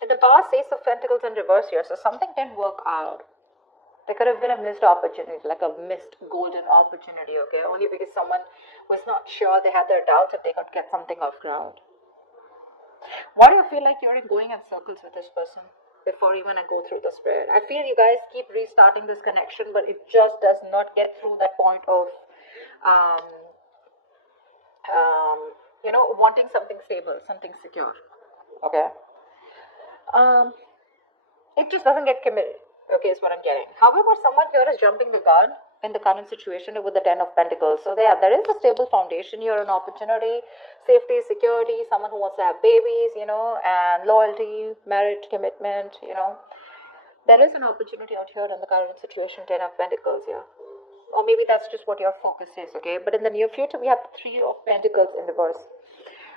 In the past, Ace of Pentacles in reverse here, so something didn't work out. There could have been a missed opportunity, like a missed golden opportunity, okay? Only because someone was not sure, they had their doubts if they could get something off ground. Why do you feel like you're going in circles with this person? Before even I go through the spread, I feel you guys keep restarting this connection, but it just does not get through that point of, um, wanting something stable, something secure, okay? It just doesn't get committed, okay, is what I'm getting. However, someone here is jumping the gun in the current situation with the Ten of Pentacles. So there is a stable foundation here, an opportunity, safety, security, someone who wants to have babies, and loyalty, marriage, commitment, There is an opportunity out here in the current situation, Ten of Pentacles here. Or maybe that's just what your focus is, okay? But in the near future, we have the Three of Pentacles in reverse.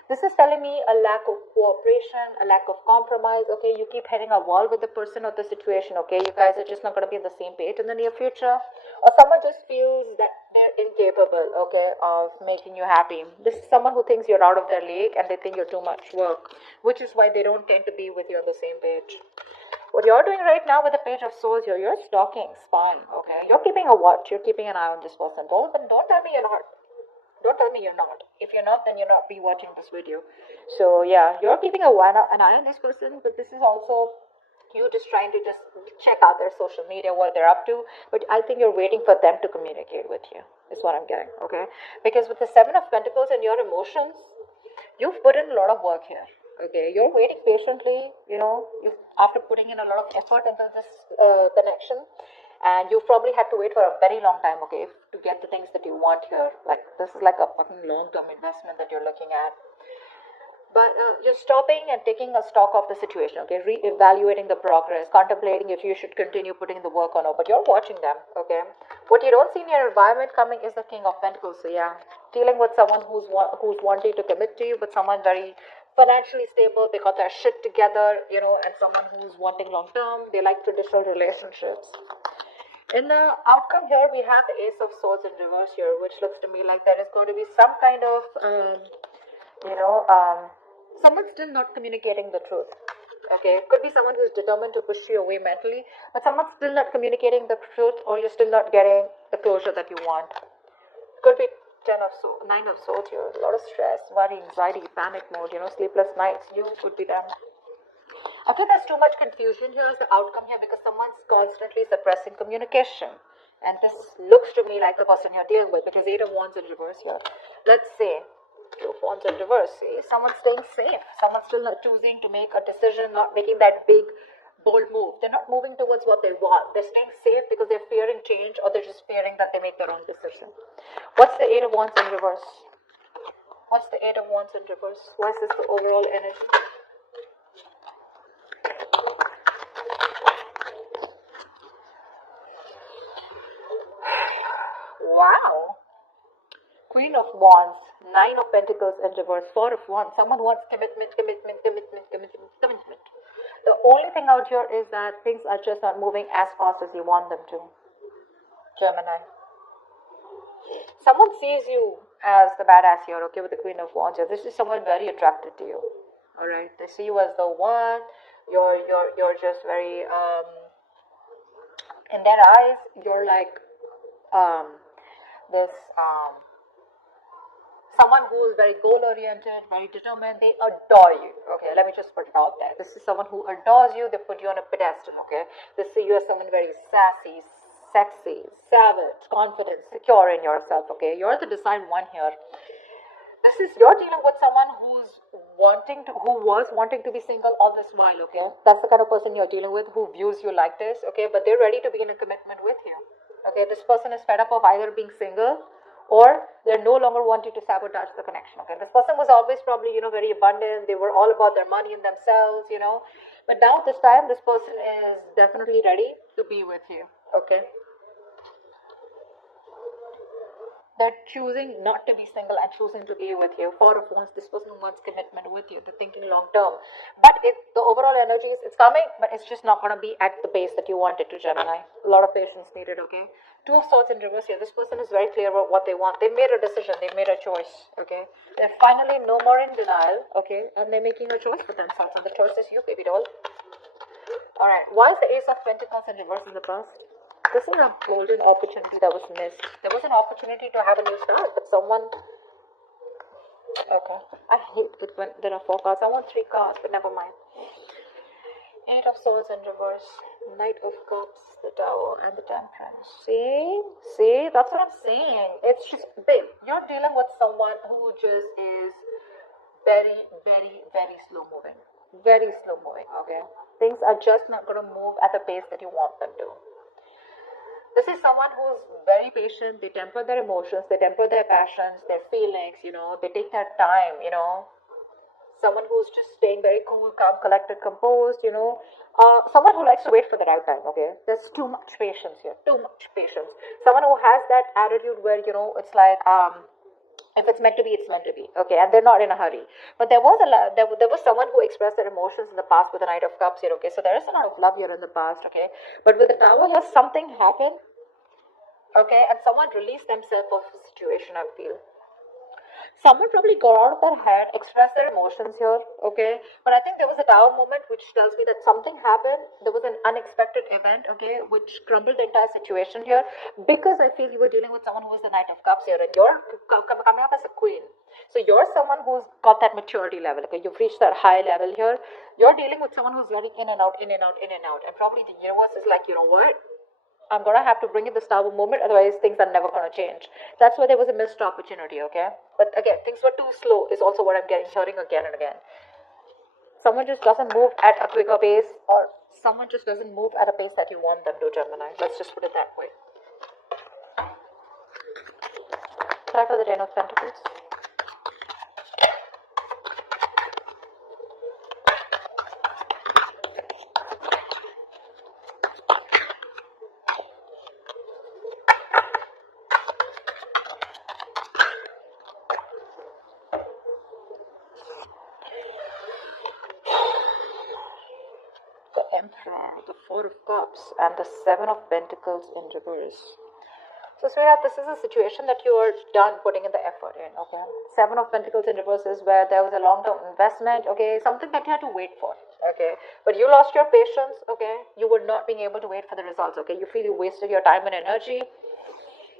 This is telling me a lack of cooperation, a lack of compromise, okay? You keep hitting a wall with the person or the situation, okay? You guys are just not going to be on the same page in the near future. Or someone just feels that they're incapable, okay, of making you happy. This is someone who thinks you're out of their league and they think you're too much work, which is why they don't tend to be with you on the same page. What you're doing right now with the Page of Swords here, you're stalking, spying, okay? You're keeping a watch, you're keeping an eye on this person. Don't tell me you're not. Don't tell me you're not. If you're not, then you're not be watching this video. So yeah, you're keeping an eye on this person, but this is also you just trying to just check out their social media, what they're up to. But I think you're waiting for them to communicate with you, is what I'm getting, okay? Because with the Seven of Pentacles and your emotions, you've put in a lot of work here. Okay, you're waiting patiently, after putting in a lot of effort into this connection, and you probably had to wait for a very long time, okay, to get the things that you want here. Like, this is like a fucking long-term investment that you're looking at. But you're stopping and taking a stock of the situation, okay, re-evaluating the progress, contemplating if you should continue putting the work or not. But you're watching them, okay. What you don't see in your environment coming is the King of Pentacles. So yeah, dealing with someone who's wanting to commit to you, but someone very financially stable, they got their shit together, and someone who's wanting long-term, they like traditional relationships. In the outcome here, we have the Ace of Swords in reverse here, which looks to me like there is going to be some kind of, someone still not communicating the truth. Okay, could be someone who's determined to push you away mentally, but someone's still not communicating the truth, or you're still not getting the closure that you want. Could be Nine of Swords here, a lot of stress, worry, anxiety, panic mode, sleepless nights. You could be them. I feel there's too much confusion here as the outcome here because someone's constantly suppressing communication. And this looks to me like the person you're dealing with, because Eight of Wands in reverse here. Let's say, Two of Wands in reverse. See, someone's staying safe. Someone's still not choosing to make a decision, not making that big, bold move. They're not moving towards what they want. They're staying safe because they're fearing change, or they're just fearing that they make their own decision. What's the Eight of Wands in reverse? What's the Eight of Wands in reverse? What is this the overall energy? Wow. Queen of Wands, Nine of Pentacles in reverse, Four of Wands. Someone wants commitment. The only thing out here is that things are just not moving as fast as you want them to. Gemini. Someone sees you as the badass here, okay, with the Queen of Wands. This is someone very attracted to you. Alright. They see you as the one. You're just very in their eyes, you're like this someone who is very goal-oriented, very determined. They adore you. Okay, let me just put it out there. This is someone who adores you. They put you on a pedestal. Okay, they see you as someone very sassy, sexy, savage, confident, secure in yourself. Okay, you're the decide one here. You're dealing with someone who was wanting to be single all this while. Okay, that's the kind of person you're dealing with, who views you like this. Okay, but they're ready to be in a commitment with you. Okay, this person is fed up of either being single, or they're no longer wanting to sabotage the connection. Okay, this person was always probably, very abundant. They were all about their money and themselves, But now this time, this person is definitely ready to be with you. Okay. They're choosing not to be single and choosing to be with you. Four of Wands, this person wants commitment with you. They're thinking long term. But the overall energy is, it's coming, but it's just not going to be at the pace that you want it to, Gemini. A lot of patience needed, okay? Two of Swords in reverse here. This person is very clear about what they want. They made a decision. They made a choice, okay? They're finally no more in denial, okay? And they're making a choice for themselves. And the choice is you, baby doll. Alright, why is the Ace of Pentacles in reverse in the past? This is a golden opportunity that was missed. There was an opportunity to have a new start, but someone... Okay. I hate it when there are 4 cards. I want 3 cards, but never mind. 8 of Swords in reverse. Knight of Cups, the Tower, and the Temperance. See? See? That's what I'm saying. It's just... Babe, you're dealing with someone who just is very, very, very slow moving. Very slow moving, okay? Things are just not going to move at the pace that you want them to. This is someone who's very patient. They temper their emotions, they temper their passions, their feelings, you know, they take their time, you know. Someone who's just staying very cool, calm, collected, composed, you know. Someone who likes to wait for the right time, okay. There's too much patience here, too much patience. Someone who has that attitude where, you know, it's like, if it's meant to be, it's meant to be, okay, and they're not in a hurry. But there was there was someone who expressed their emotions in the past with the Knight of Cups here, okay, so there is a lot of love here in the past, okay, but with the Tower here, something happened, okay, and someone released themselves of the situation, I feel. Someone probably got out of their head, expressed their emotions here, okay, but I think there was a Tower moment which tells me that something happened. There was an unexpected event, okay, which crumbled the entire situation here, because I feel you were dealing with someone who was the Knight of Cups here, and you're coming up as a queen. So you're someone who's got that maturity level, okay, you've reached that high level here. You're dealing with someone who's very in and out, in and out, in and out, and probably the universe is like, you know what, I'm going to have to bring in this Tower moment, otherwise things are never going to change. That's why there was a missed opportunity, okay? But again, things were too slow is also what I'm hearing again and again. Someone just doesn't move at a quicker pace, or someone just doesn't move at a pace that you want them to, Gemini. Let's just put it that way. Try for the Ten of Pentacles. Emperor, the Four of Cups, and the Seven of Pentacles in reverse. So, sweetheart, this is a situation that you are done putting in the effort in, okay? Seven of Pentacles in reverse is where there was a long-term investment, okay? Something that you had to wait for, okay? But you lost your patience, okay? You were not being able to wait for the results, okay? You feel you wasted your time and energy.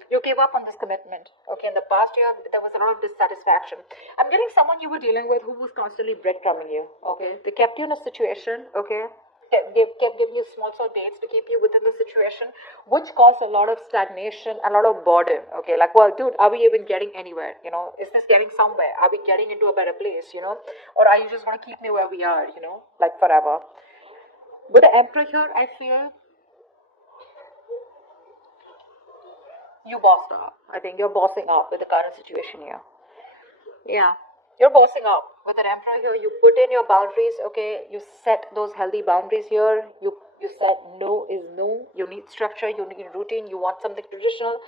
You gave up on this commitment, okay? In the past year, there was a lot of dissatisfaction. I'm getting someone you were dealing with who was constantly breadcrumbing you, okay? They kept you in a situation, okay? Kept giving you small dates to keep you within the situation, which caused a lot of stagnation, a lot of boredom, okay? Like, well, dude, are we even getting anywhere, you know? Is this getting somewhere? Are we getting into a better place, you know? Or are you just going to keep me where we are, you know, like forever? With the Emperor here, I feel you bossed up. I think you're bossing up with the current situation here. Yeah, you're bossing up. With an Emperor here, you put in your boundaries, okay? You set those healthy boundaries here. You said no is no. You need structure, you need routine, you want something traditional.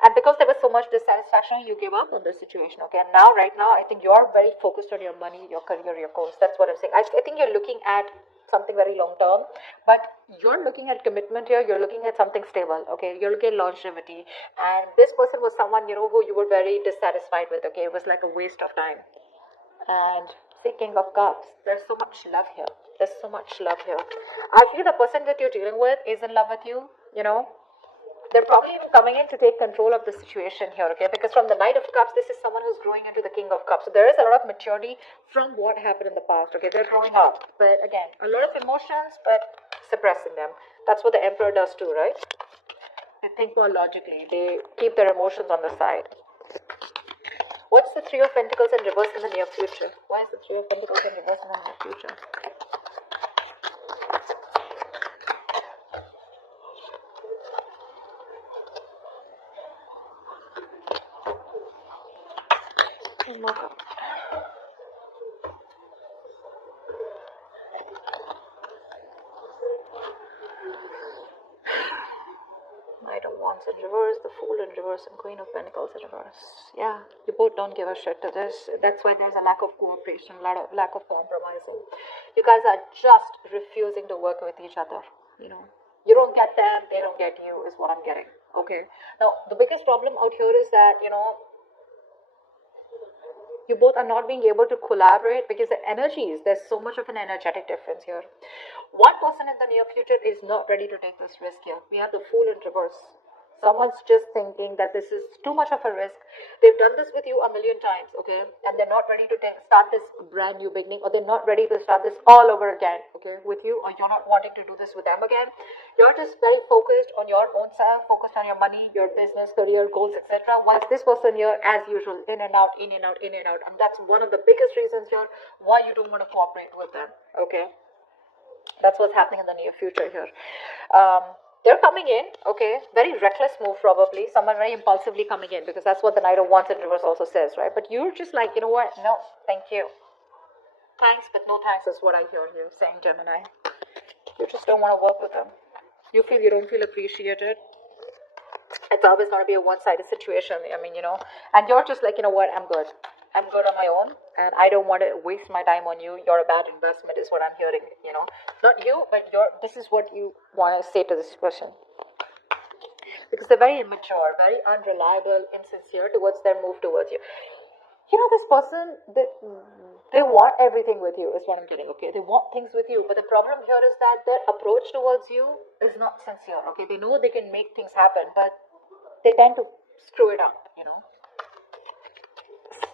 And because there was so much dissatisfaction, you gave up on this situation, okay? And now, right now, I think you are very focused on your money, your career, your goals. That's what I'm saying. I think you're looking at something very long term, but you're looking at commitment here. You're looking at something stable, okay? You're looking at longevity. And this person was someone, you know, who you were very dissatisfied with, okay? It was like a waste of time. And see, King of Cups, there's so much love here. There's so much love here. I feel the person that you're dealing with is in love with you, you know. They're probably even coming in to take control of the situation here, okay? Because from the Knight of Cups, this is someone who's growing into the King of Cups. So there is a lot of maturity from what happened in the past, okay? They're growing up. But again, a lot of emotions, but suppressing them. That's what the Emperor does too, right? They think more logically. They keep their emotions on the side. What's the Three of Pentacles in reverse in the near future? Why is the Three of Pentacles in reverse in the near future? Knight of Wands in reverse, the Fool in reverse, and Queen of Pentacles in reverse. Yeah, you both don't give a shit to this. That's why there's a lack of cooperation, lack of compromising. You guys are just refusing to work with each other. You don't get them, they don't get you, is what I'm getting. Okay. Now, the biggest problem out here is that, you both are not being able to collaborate because the energies, there's so much of an energetic difference here. One person in the near future is not ready to take this risk here. We have the Fool in reverse. Someone's just thinking that this is too much of a risk. They've done this with you a million times, okay? And they're not ready to start this brand new beginning, or they're not ready to start this all over again, okay, with you, or you're not wanting to do this with them again. You're just very focused on your own self, focused on your money, your business, career, goals, etc. Whilst this person here, as usual, in and out, in and out, in and out. And that's one of the biggest reasons here why you don't want to cooperate with them, okay? That's what's happening in the near future here. They're coming in, okay, very reckless move probably, someone very impulsively coming in, because that's what the Knight of Wands in reverse also says, right? But you're just like, you know what, no, thank you. Thanks, but no thanks is what I hear you saying, Gemini. You just don't want to work with them. You don't feel appreciated. It's always going to be a one-sided situation, and you're just like, you know what, I'm good. I'm good on my own, and I don't want to waste my time on you. You're a bad investment is what I'm hearing, Not you, but this is what you want to say to this person. Because they're very immature, very unreliable, insincere towards their move towards you. This person, they want everything with you, is what I'm getting, okay? They want things with you, but the problem here is that their approach towards you is not sincere, okay? They know they can make things happen, but they tend to screw it up,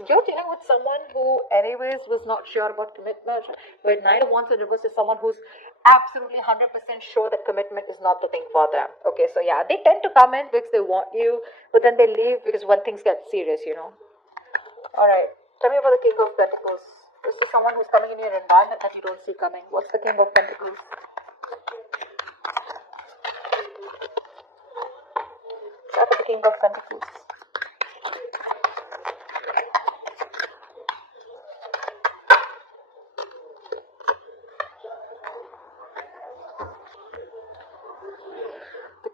You're dealing with someone who anyways was not sure about commitment, but Knight of Wands in reverse is someone who's absolutely 100% sure that commitment is not the thing for them. Okay, so yeah, they tend to come in because they want you, but then they leave because when things get serious, Alright, tell me about the King of Pentacles. This is someone who's coming in your environment that you don't see coming. What's the King of Pentacles? Start with the King of Pentacles.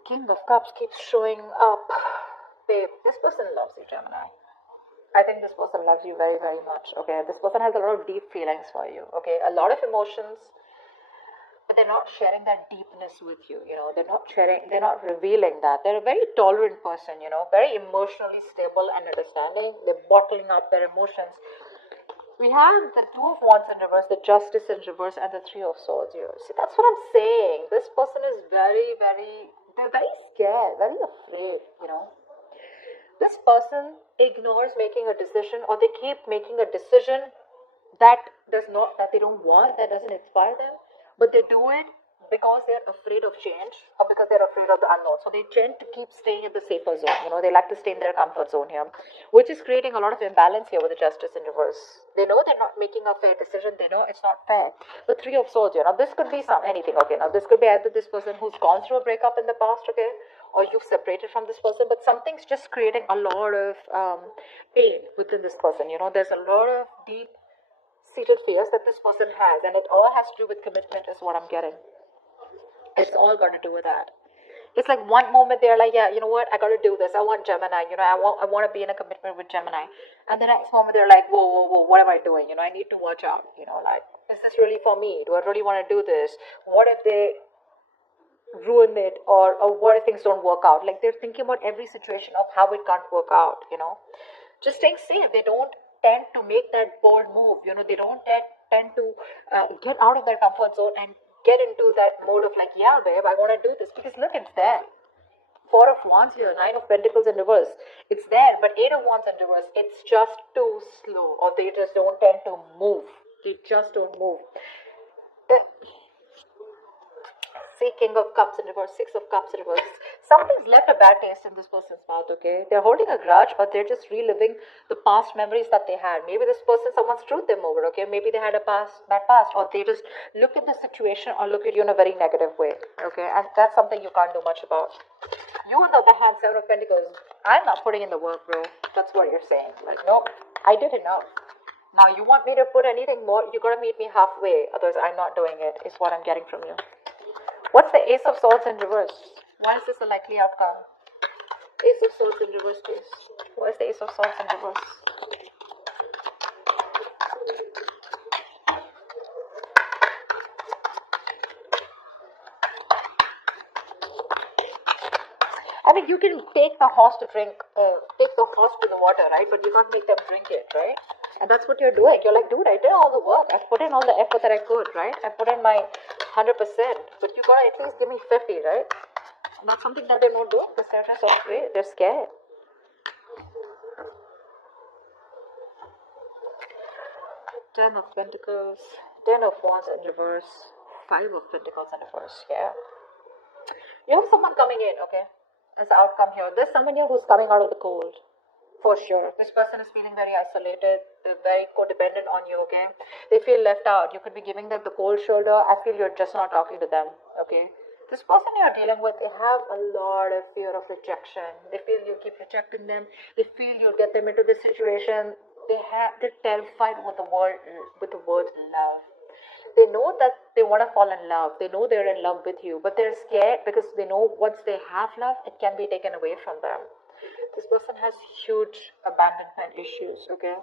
King of Cups keeps showing up. Babe, this person loves you, Gemini. I think this person loves you very, very much. Okay, this person has a lot of deep feelings for you. Okay, a lot of emotions, but they're not sharing that deepness with you. They're not sharing, they're not revealing that. They're a very tolerant person, very emotionally stable and understanding. They're bottling up their emotions. We have the Two of Wands in reverse, the Justice in reverse, and the Three of Swords here. See, that's what I'm saying. This person is they're very scared, very afraid, This person ignores making a decision, or they keep making a decision that they don't want, that doesn't inspire them, but they do it because they're afraid of change, or because they're afraid of the unknown. So they tend to keep staying in the safer zone. They like to stay in their comfort zone here, which is creating a lot of imbalance here with the Justice in reverse. They know they're not making a fair decision. They know it's not fair. The Three of Swords here. Now this could be anything. Okay. Now this could be either this person who's gone through a breakup in the past. Okay. Or you've separated from this person, but something's just creating a lot of pain within this person. There's a lot of deep seated fears that this person has, and it all has to do with commitment, is what I'm getting. It's all got to do with that. It's like one moment they're like, yeah, you know what, I got to do this. I want Gemini. I want to be in a commitment with Gemini. And the next moment they're like, whoa, what am I doing? I need to watch out. Like, is this really for me? Do I really want to do this? What if they ruin it, or what if things don't work out? Like, they're thinking about every situation of how it can't work out. Just staying safe. They don't tend to make that bold move. They don't tend to get out of their comfort zone and get into that mode of like, yeah, babe, I want to do this, because look, it's there. Four of Wands here, Nine of Pentacles in reverse. It's there, but Eight of Wands in reverse, it's just too slow, or they just don't tend to move. They just don't move. See, King of Cups in reverse, Six of Cups in reverse. Something's left a bad taste in this person's mouth, okay? They're holding a grudge, or they're just reliving the past memories that they had. Maybe this person, someone screwed them over, okay? Maybe they had bad past, or they just look at the situation or look at you in a very negative way, okay? And that's something you can't do much about. You, on the other hand, Seven of Pentacles, I'm not putting in the work, bro. That's what you're saying. Like, no, I did enough. Now, you want me to put anything more, you gotta meet me halfway, otherwise I'm not doing it, is what I'm getting from you. What's the Ace of Swords in reverse? Why is this a likely outcome? Ace of Swords in reverse, please. Where's the Ace of Swords in reverse? I mean, you can take the horse to drink, take the horse to the water, right? But you can't make them drink it, right? And that's what you're doing. You're like, dude, I did all the work. I put in all the effort that I could, right? I put in my 100%. But you gotta at least give me 50, right? And that's something that they don't do because they're just afraid. They're scared. Ten of Pentacles, Ten of Wands in reverse, Five of Pentacles in reverse, yeah. You have someone coming in, okay? As the outcome here. There's someone here who's coming out of the cold. For sure. This person is feeling very isolated. They're very codependent on you, okay? They feel left out. You could be giving them the cold shoulder. I feel you're just not talking to them, okay? This person you're dealing with, they have a lot of fear of rejection. They feel you keep rejecting them. They feel you'll get them into this situation. They're terrified with the word love. They know that they want to fall in love. They know they're in love with you, but they're scared because they know once they have love, it can be taken away from them. This person has huge abandonment issues, okay?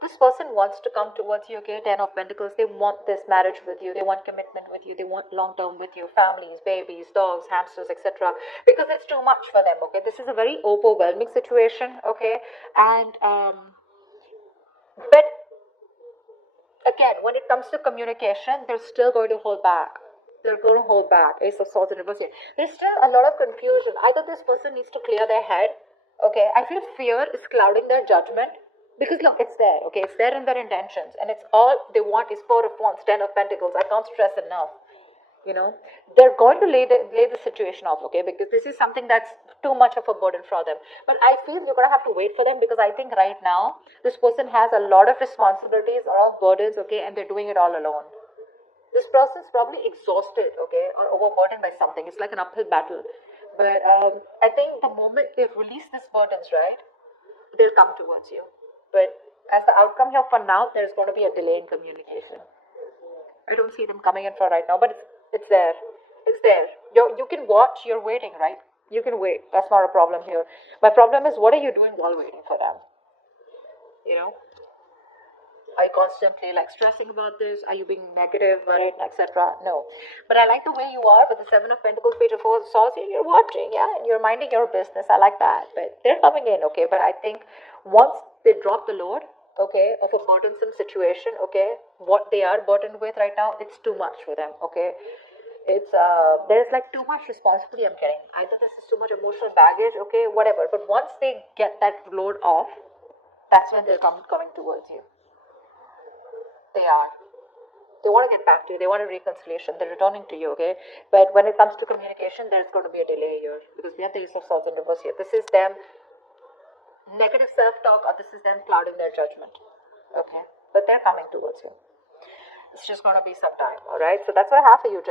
This person wants to come towards you, okay? Ten of Pentacles. They want this marriage with you. They want commitment with you. They want long-term with you. Families, babies, dogs, hamsters, etc. Because it's too much for them, okay? This is a very overwhelming situation, okay? And, but, again, when it comes to communication, they're still going to hold back. They're going to hold back. Ace of Swords in reverse. There's still a lot of confusion. Either this person needs to clear their head, okay? I feel fear is clouding their judgment. Because look, it's there, okay? It's there in their intentions. And it's all they want is Four of Wands, Ten of Pentacles. I can't stress enough, you know? They're going to lay the situation off, okay? Because this is something that's too much of a burden for them. But I feel you're going to have to wait for them because I think right now, this person has a lot of responsibilities, a lot of burdens, okay? And they're doing it all alone. This person is probably exhausted, okay? Or overburdened by something. It's like an uphill battle. But I think the moment they've released these burdens, right? They'll come towards you. But as the outcome here for now, there's going to be a delay in communication. I don't see them coming in for right now, but it's there. It's there. You can watch, you're waiting, right? You can wait. That's not a problem here. My problem is, what are you doing while waiting for them? You know? Are you constantly like stressing about this? Are you being negative, right, etc.? No. But I like the way you are with the Seven of Pentacles, Page of Swords. You're watching, yeah, and you're minding your business. I like that. But they're coming in, okay? But I think once they drop the load, okay, of a burdensome situation, okay, what they are burdened with right now, it's too much for them, okay? It's there's like too much responsibility I'm getting. Either this is too much emotional baggage, okay, whatever. But once they get that load off, that's when they're coming towards you. They are. They want to get back to you. They want a reconciliation. They're returning to you, okay? But when it comes to communication, there's going to be a delay here because we have the Ace of Swords in reverse here. This is them negative self-talk, or this is them clouding their judgment, okay? But they're coming towards you. It's just going to be some time, all right? So that's what I have for you.